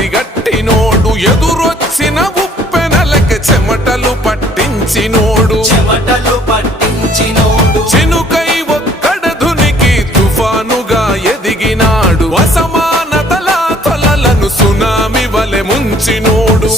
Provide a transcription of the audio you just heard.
పసిగట్టినోడు ఎదురొచ్చిన ఉప్పెనలకి చెమటలు పట్టించినోడు చినుకై ఒక్కడ ధునికి తుఫానుగా ఎదిగినాడు అసమానతల తొలలను సునామి వలె ముంచినోడు